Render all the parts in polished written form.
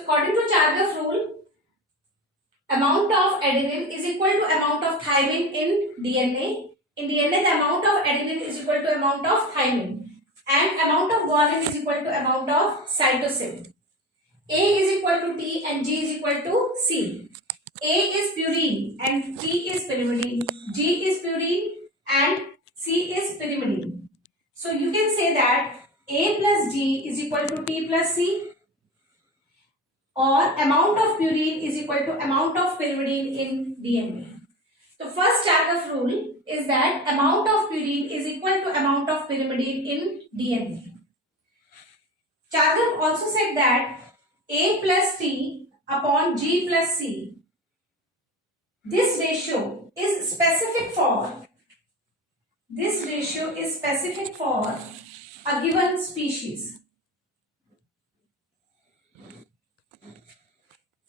So according to Chargaff rule, amount of adenine is equal to amount of thymine in DNA. In DNA, the amount of adenine is equal to amount of thymine, and amount of guanine is equal to amount of cytosine. A is equal to T and G is equal to C. A is purine and T is pyrimidine. G is purine and C is pyrimidine. So you can say that A plus G is equal to T plus C, or amount of purine is equal to amount of pyrimidine in DNA. The first Chargaff rule is that amount of purine is equal to amount of pyrimidine in DNA. Chargaff also said that A plus T upon G plus C, this ratio is specific for a given species.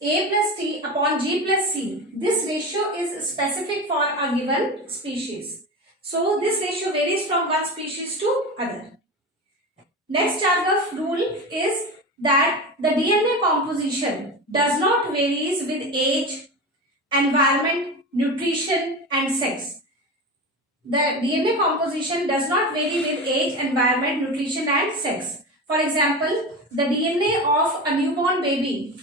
A plus T upon G plus C, this ratio is specific for a given species. So this ratio varies from one species to other. Next Chargaff rule is that the DNA composition does not varies with age, environment, nutrition and sex. The DNA composition does not vary with age, environment, nutrition and sex. For example, the DNA of a newborn baby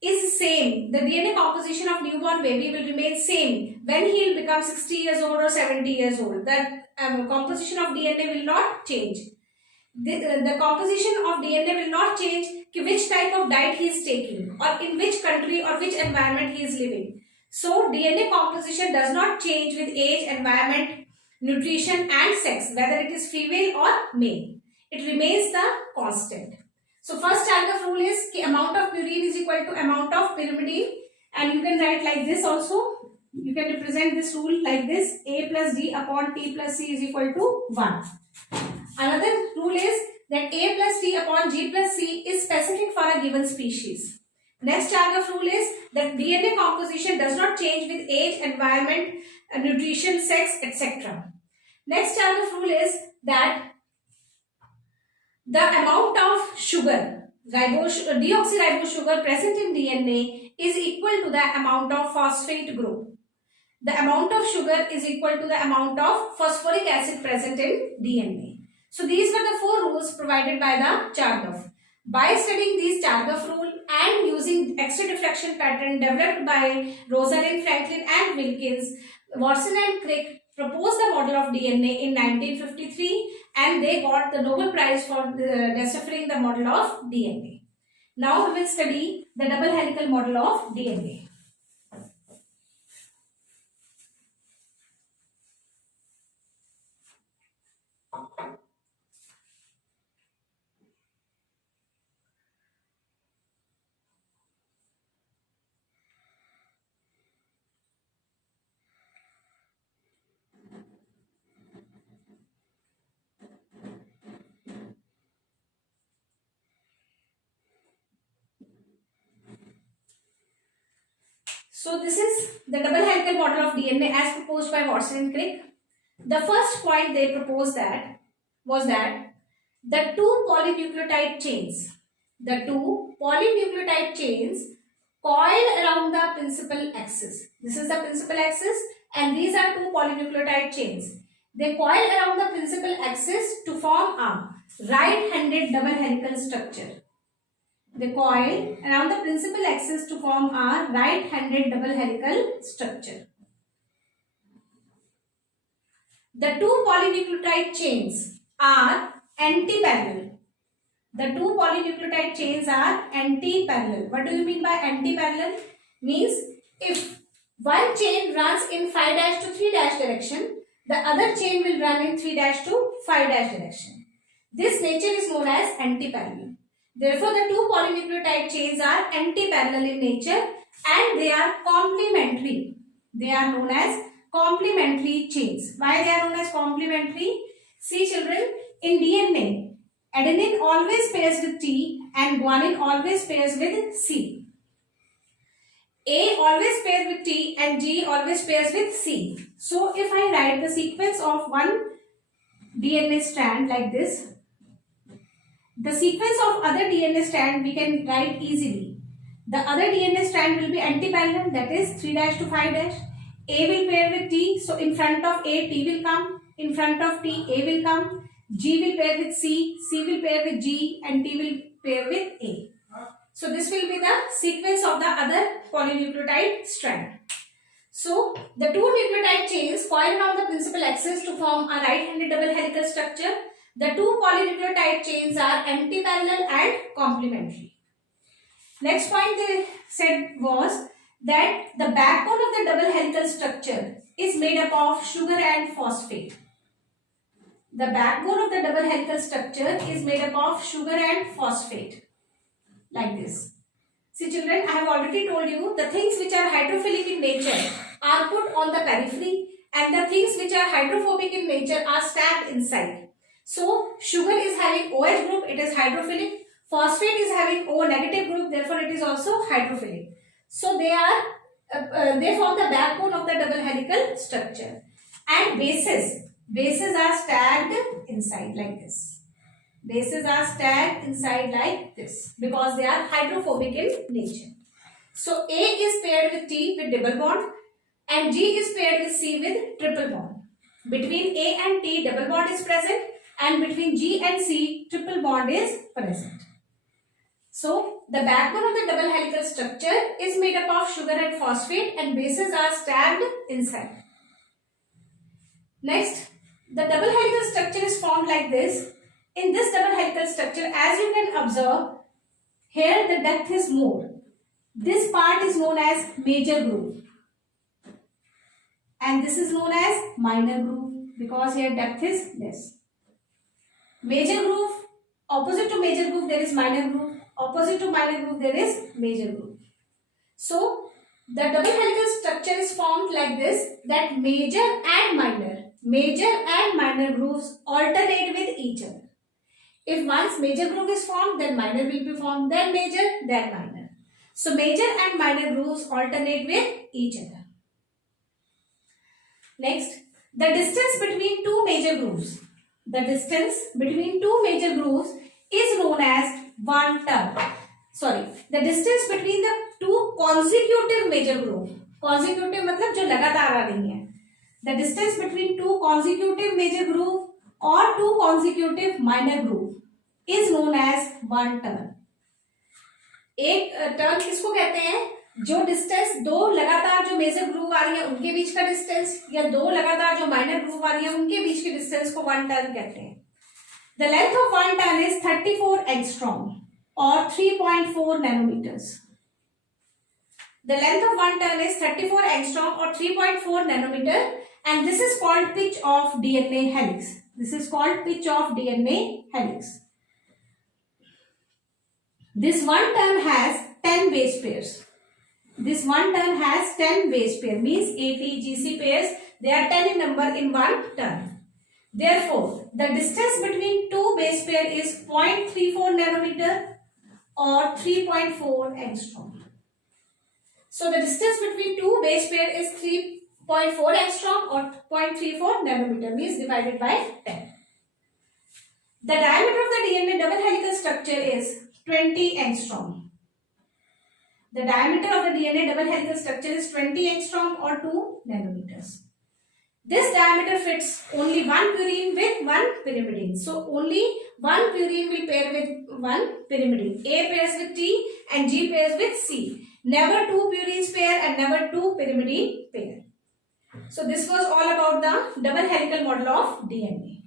is same. The DNA composition of newborn baby will remain same when he will become 60 years old or 70 years old. That composition of DNA will not change. The composition of DNA will not change which type of diet he is taking or in which country or which environment he is living. So DNA composition does not change with age, environment, nutrition and sex, whether it is female or male. It remains the constant. So first Chargaff rule is amount of purine is equal to amount of pyrimidine, and you can write like this also. You can represent this rule like this: A plus D upon T plus C is equal to 1. Another rule is that A plus T upon G plus C is specific for a given species. Next Chargaff rule is that DNA composition does not change with age, environment, nutrition, sex, etc. Next Chargaff rule is that the amount of sugar, deoxyribose sugar present in DNA is equal to the amount of phosphate group. The amount of sugar is equal to the amount of phosphoric acid present in DNA. So these were the 4 rules provided by the Chargaff. By studying these Chargaff rule and using extra diffraction pattern developed by Rosalind Franklin and Wilkins, Watson and Crick proposed the model of DNA in 1953, and they got the Nobel Prize for deciphering the model of DNA. Now we will study the double helical model of DNA. So this is the double helical model of DNA as proposed by Watson and Crick. The first point they proposed was that the two polynucleotide chains coil around the principal axis. This is the principal axis and these are two polynucleotide chains. They coil around the principal axis to form a right-handed double helical structure. They coil around the principal axis to form a right-handed double helical structure. The two polynucleotide chains are anti-parallel. The two polynucleotide chains are anti-parallel. What do you mean by anti-parallel? Means if one chain runs in 5' to 3' direction, the other chain will run in 3' to 5' direction. This nature is known as anti-parallel. Therefore, the two polynucleotide chains are anti-parallel in nature and they are complementary. They are known as complementary chains. Why they are known as complementary? See children, in DNA, adenine always pairs with T and guanine always pairs with C. A always pairs with T and G always pairs with C. So, if I write the sequence of one DNA strand like this, the sequence of other DNA strand we can write easily. The other DNA strand will be antiparallel, that is 3' to 5'. A will pair with T, so in front of A, T will come. In front of T, A will come. G will pair with C, C will pair with G, and T will pair with A. So this will be the sequence of the other polynucleotide strand. So the two nucleotide chains coil around the principal axis to form a right-handed double helical structure. The two polynucleotide chains are antiparallel and complementary. Next point they said was that the backbone of the double helical structure is made up of sugar and phosphate. The backbone of the double helical structure is made up of sugar and phosphate, like this. See children, I have already told you the things which are hydrophilic in nature are put on the periphery and the things which are hydrophobic in nature are stacked inside. So sugar is having OH group, it is hydrophilic. Phosphate is having O negative group, therefore it is also hydrophilic. So they form the backbone of the double helical structure. And bases are stacked inside like this. Bases are stacked inside like this because they are hydrophobic in nature. So A is paired with T with double bond and G is paired with C with triple bond. Between A and T double bond is present and between G and C triple bond is present. So the backbone of the double helical structure is made up of sugar and phosphate and bases are stacked inside. Next, the double helical structure is formed like this. In this double helical structure, as you can observe, here the depth is more. This part is known as major groove and this is known as minor groove because here depth is less. Major groove, opposite to major groove there is minor groove, opposite to minor groove there is major groove. So the double helical structure is formed like this, that major and minor grooves alternate with each other. If once major groove is formed, then minor will be formed, then major, then minor. So major and minor grooves alternate with each other. Next, the distance between two major grooves. The distance between two major grooves is known as 1 term. The distance between the two consecutive major grooves. Consecutive मतलब जो लगातार आ रही हैं. The distance between two consecutive major groove or two consecutive minor groove is known as 1 term. एक term किसको कहते हैं? जो डिस्टेंस दो लगातार जो मेजर ग्रूव आ रही है उनके बीच का डिस्टेंस या दो लगातार जो माइनर ग्रूव आ रही है उनके बीच के डिस्टेंस को 1 टर्न कहते हैं. The length of 1 turn is 34 angstrom or 3.4 nanometers. The length of 1 turn is 34 angstrom or 3.4 nanometer and this is called pitch of DNA helix. This is called pitch of DNA helix. This 1 turn has 10 base pairs. This 1 turn has 10 base pair means ATGC pairs. They are 10 in number in 1 turn. Therefore, the distance between two base pair is 0.34 nanometer or 3.4 angstrom. So the distance between two base pair is 3.4 angstrom or 0.34 nanometer means divided by 10. The diameter of the DNA double helical structure is 20 angstrom. The diameter of the DNA double helical structure is 20 angstrom or 2 nanometers. This diameter fits only one purine with one pyrimidine. So only one purine will pair with one pyrimidine. A pairs with T and G pairs with C. Never two purines pair and never two pyrimidine pair. So this was all about the double helical model of DNA.